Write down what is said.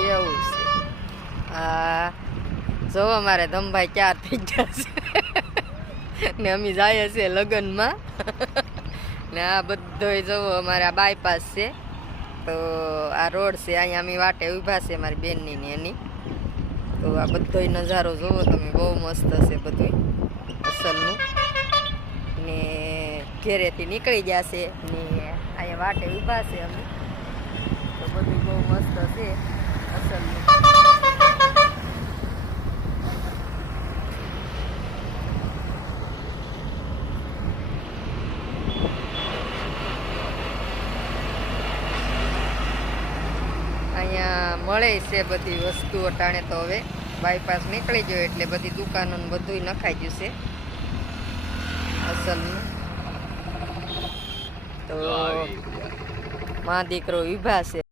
એવું છે. આ જો અમારે ધમભાઈ 4 થઈ ગયા છે ને અમે જઈએ છીએ લગ્નમાં ને આ બધોય જોવો અમારે આ બાયપાસ છે તો આ રોડ છે અહીંયા અમે વાટે ઊભા છે મારી બેનની ને એની તો આ બધોય નજારો જોવો તમે બહુ મસ્ત છે બધું અસલનું ને ઘેરેથી નીકળી ગયા છે ને અહીંયા વાટે ઊભા છે અમે તો બધું બહુ મસ્ત છે અસલનું. અહીંયા મળે છે બધી વસ્તુ અટાણે તો હવે બાયપાસ નીકળી ગયો એટલે બધી દુકાનો બધું નખાઈ ગયું છે અસલનું. તો મા દીકરો ઊભા છે.